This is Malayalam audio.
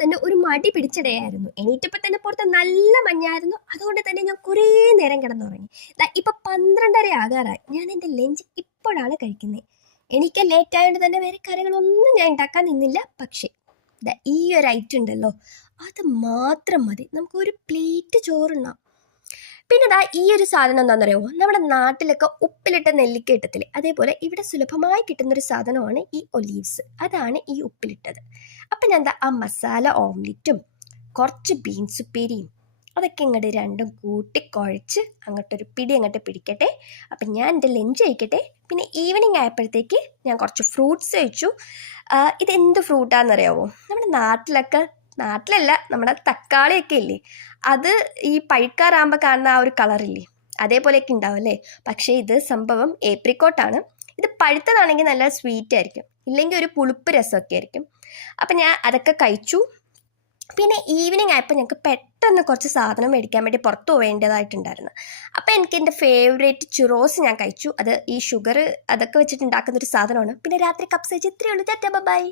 തന്നെ ഒരു മടി പിടിച്ചിടയായിരുന്നു. എണീറ്റപ്പോൾ തന്നെ പുറത്ത് നല്ല മഞ്ഞായിരുന്നു. അതുകൊണ്ട് തന്നെ ഞാൻ കുറേ നേരം കിടന്നുറങ്ങി. ഇപ്പൊ 12:30 ആകാറായി. ഞാൻ എൻ്റെ ലഞ്ച് ഇപ്പോഴാണ് കഴിക്കുന്നത്. എനിക്ക് ലേറ്റ് ആയതുകൊണ്ട് തന്നെ വേറെ കറികളൊന്നും ഞാൻ ഉണ്ടാക്കാൻ നിന്നില്ല. പക്ഷേ ഈ ഒരു ഐറ്റം ഉണ്ടല്ലോ, അത് മാത്രം മതി നമുക്ക് ഒരു പ്ലേറ്റ് ചോറുണ്ണാം. പിന്നെ ഈ ഒരു സാധനം എന്താണെന്നറിയാമോ? നമ്മുടെ നാട്ടിലൊക്കെ ഉപ്പിലിട്ട നെല്ലിക്ക കിട്ടത്തില്ലേ, അതേപോലെ ഇവിടെ സുലഭമായി കിട്ടുന്നൊരു സാധനമാണ് ഈ ഒലീവ്സ്. അതാണ് ഈ ഉപ്പിലിട്ടത്. അപ്പം ഞാൻ ആ മസാല ഓംലെറ്റും കുറച്ച് ബീൻസ് ഉപ്പേരിയും അതൊക്കെ ഇങ്ങോട്ട് രണ്ടും കൂട്ടി കുഴച്ച് അങ്ങോട്ടൊരു പിടി അങ്ങോട്ട് പിടിക്കട്ടെ. അപ്പം ഞാൻ എൻ്റെ ലഞ്ച് കഴിക്കട്ടെ. പിന്നെ ഈവനിങ് ആയപ്പോഴത്തേക്ക് ഞാൻ കുറച്ച് ഫ്രൂട്ട്സ് കഴിച്ചു. ഇതെന്ത് ഫ്രൂട്ടാണെന്നറിയാമോ? നമ്മുടെ നാട്ടിലല്ല, നമ്മുടെ തക്കാളിയൊക്കെ ഇല്ലേ, അത് ഈ പഴുക്കാറാകുമ്പോൾ കാണുന്ന ആ ഒരു കളറില്ലേ, അതേപോലെയൊക്കെ ഉണ്ടാവും അല്ലേ. പക്ഷേ ഇത് സംഭവം ഏപ്രിക്കോട്ടാണ്. ഇത് പഴുത്തതാണെങ്കിൽ നല്ല സ്വീറ്റ് ആയിരിക്കും, ഇല്ലെങ്കിൽ ഒരു പുളിപ്പ് രസമൊക്കെ ആയിരിക്കും. അപ്പം ഞാൻ അതൊക്കെ കഴിച്ചു. പിന്നെ ഈവനിങ് ആയപ്പോൾ ഞങ്ങൾക്ക് പെട്ടെന്ന് കുറച്ച് സാധനം മേടിക്കാൻ വേണ്ടി പുറത്ത് പോവേണ്ടതായിട്ടുണ്ടായിരുന്നു. അപ്പോൾ എനിക്ക് എൻ്റെ ഫേവറേറ്റ് ചുറോസ് ഞാൻ കഴിച്ചു. അത് ഈ ഷുഗർ അതൊക്കെ വെച്ചിട്ട് ഉണ്ടാക്കുന്നൊരു സാധനമാണ്. പിന്നെ രാത്രി കപ്സ് കഴിച്ച് ഇത്രയേ ഉള്ളൂ. Tata bye.